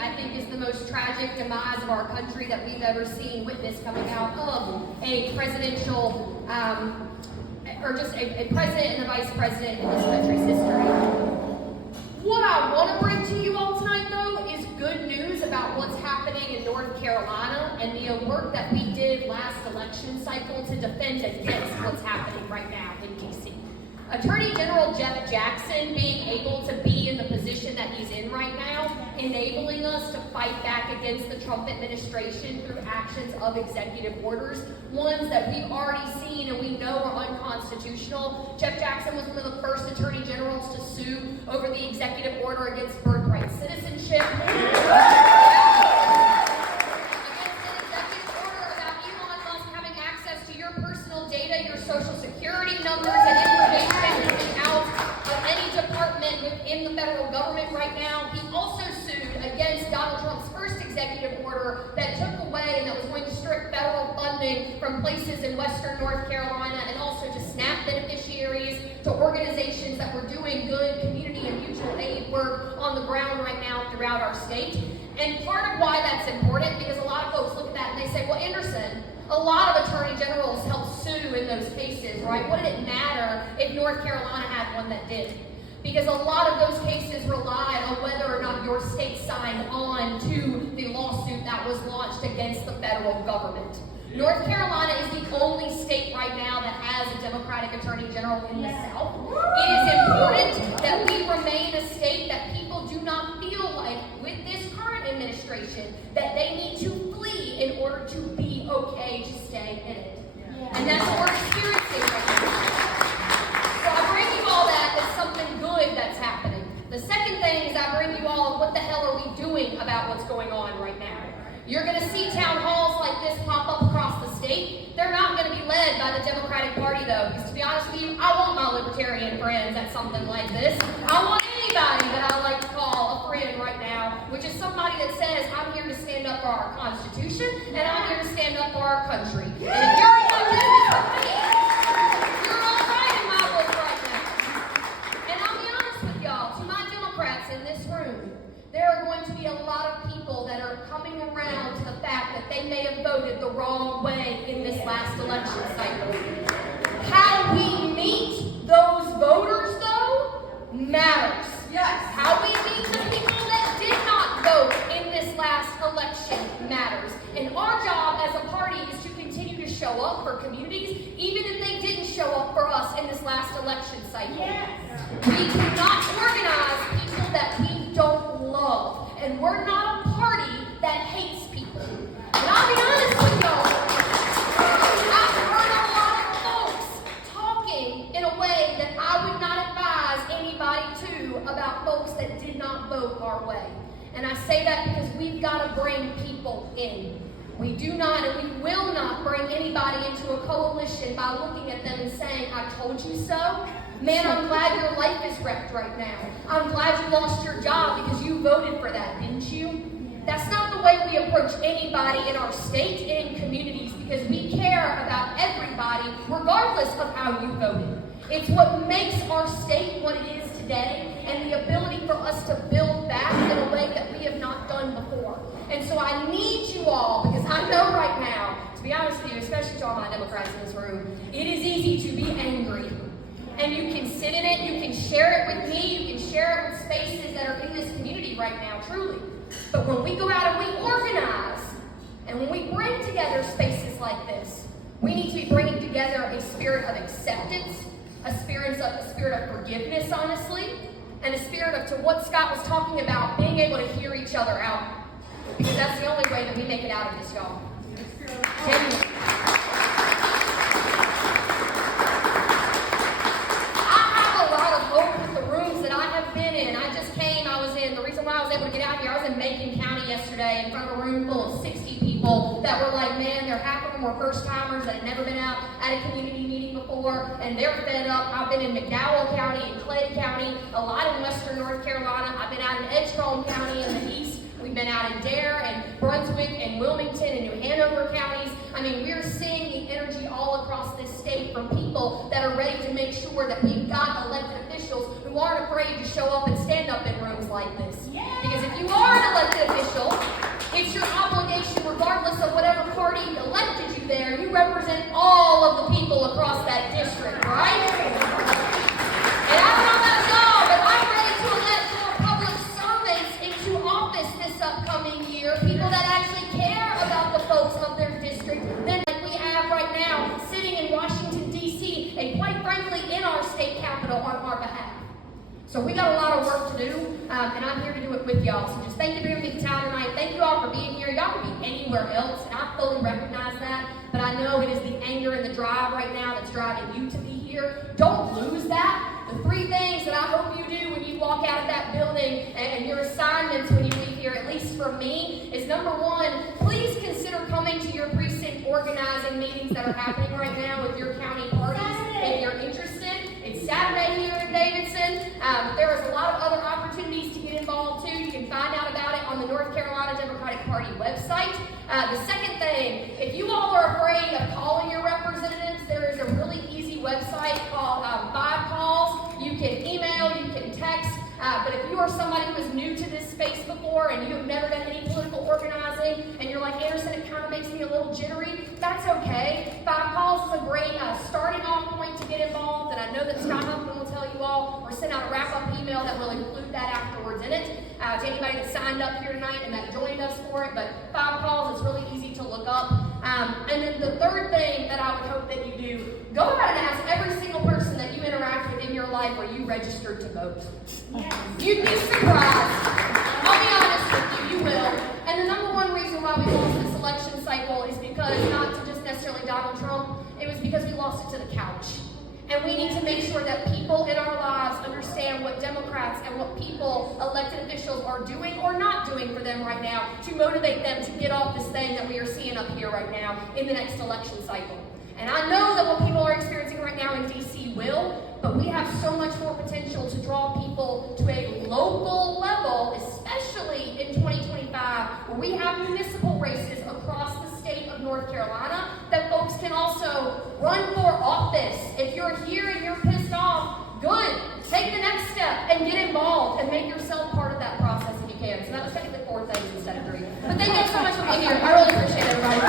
I think, is the most tragic demise of our country that we've ever seen witness coming out of a presidential, or just a president and a vice president in this country's history. What I want to bring to you all tonight, though, is good news about what's happening in North Carolina and the work that we did last election cycle to defend against what's happening right now in D.C. Attorney General Jeff Jackson being able to be in the position that he's in right now, enabling us to fight back against the Trump administration through actions of executive orders, ones that we've already seen and we know are unconstitutional. Jeff Jackson was one of the first attorney generals to sue over the executive order against birthright citizenship. Social security numbers and information coming out of any department within the federal government right now. He also sued against Donald Trump's first executive order that took away and that was going to strip federal funding from places in western North Carolina and also to SNAP beneficiaries, to organizations that were doing good community and mutual aid work on the ground right now throughout our state. And part of why that's important, because a lot of folks look at that and they say, well, Anderson, a lot of attorney generals helped sue in those cases, right? What did it matter if North Carolina had one that did? Because a lot of those cases relied on whether or not your state signed on to the lawsuit that was launched against the federal government. North Carolina is the only state right now that has a Democratic Attorney General in the South. It is important that we remain a state that people do not feel like, with this current administration, that they need to flee in order to be okay to stay in it. And that's what we're experiencing right now. So I bring you all that as something good that's happening. The second thing is I bring you all what the hell are we doing about what's going on right now. You're going to see town halls like this pop up across the state. They're not going to be led by the Democratic Party, though, because to be honest with you, I want my libertarian friends at something like this. I want anybody that I like to call a friend right now, which is somebody that says, I'm here to stand up for our Constitution, and I'm here to stand up for our country. And if you're in my business with me, you're all right in my book right now. And I'll be honest with y'all, to my Democrats in this room, there are going to be a lot of people that are coming around to the fact that they may have voted the wrong way in this last election cycle. How we meet those voters, though, matters. Yes. How we meet the people that did not vote in this last election matters. And our job as a party is to continue to show up for communities, even if they didn't show up for us in this last election cycle. Yes. We cannot organize people that we don't love. And we're not a party that hates people. And I'll be honest with y'all, I've heard a lot of folks talking in a way that I would not advise anybody to about folks that did not vote our way. And I say that because we've got to bring people in. We do not and we will not bring anybody into a coalition by looking at them and saying, I told you so. Man, I'm glad your life is wrecked right now. I'm glad you lost your job because you voted for that, didn't you? That's not the way we approach anybody in our state and in communities, because we care about everybody regardless of how you voted. It's what makes our state what it is today and the ability for us to build back in a way that we have not done before. And so I need you all, because I know right now, to be honest with you, especially to all my Democrats in this room, it is easy to be angry. And you can sit in it, you can share it with me, you can share it with spaces that are in this community right now, truly. But when we go out and we organize, and when we bring together spaces like this, we need to be bringing together a spirit of acceptance, a spirit of forgiveness, honestly, and a spirit of, to what Scott was talking about, being able to hear each other out. Because that's the only way that we make it out of this, y'all. Genuinely. Macon County yesterday in front of a room full of 60 people that were like, man, half of them were first timers that had never been out at a community meeting before, and they're fed up. I've been in McDowell County and Clayton County, a lot in western North Carolina. I've been out in Edgecombe County in the east. We've been out in Dare and Brunswick and Wilmington and New Hanover counties. I mean, we're seeing the energy all across this state from people that are ready to make sure that we've got elected officials who aren't afraid to show up and stand up in rooms like this. Yeah. Because if you are an elected official, you represent all of the people across that district, right? And I don't know about y'all, but I'm ready to elect more public servants into office this upcoming year, people that actually care about the folks of their district than we have right now sitting in Washington, D.C., and quite frankly, in our state capital on our behalf. So we got a lot of work to do, and I'm here to do it with y'all. So just thank you for being in town tonight. Thank you all for being here. Y'all could be anywhere else, and I fully recognize that, but I know it is the anger and the drive right now that's driving you to be here. Don't lose that. The three things that I hope you do when you walk out of that building and your assignments when you leave here, at least for me, is number one, please consider coming to your precinct organizing meetings that are happening right now with your county parties if you're interested. It's Saturday here in Davidson. There is a lot of other opportunities to get involved too. You can find out about it on the North Carolina Democratic Party website. The second thing, if you all are afraid of calling your representatives, there is a really easy website called 5 Calls. You can email, you can text, but if you are somebody who is new to this space before and you have never done any political organizing and you're like, Anderson, it kind of makes me a little jittery, that's okay. 5 Calls is a great starting off point to get involved, and I know that Scott Huffman will tell you all, or send out a wrap-up email that will include that afterwards in it to anybody that signed up here tonight and that joined us for it. But 5 Calls is really easy to look up. And then the third thing that I would hope that you do, go ahead and ask every single person that you interact with in your life where you registered to vote. Yes. You'd be surprised. I'll be honest with you, you will. And the number one reason why we lost this election cycle is because, not to just necessarily Donald Trump, it was because we lost it to the couch. And we need to make sure that people in our lives understand what Democrats and what people, elected officials, are doing or not doing for them right now to motivate them to get off this thing that we are seeing up here right now in the next election cycle. And I know that what people are experiencing right now in D.C. will, but we have so much more potential to draw people to a local level, especially in 2025, where we have municipal races across the state of North Carolina that folks can also run for office. If you're here and you're pissed off, good. Take the next step and get involved and make yourself part of that process if you can. So that was technically 4 things instead of 3. But thank you so much for being here. I really appreciate everybody.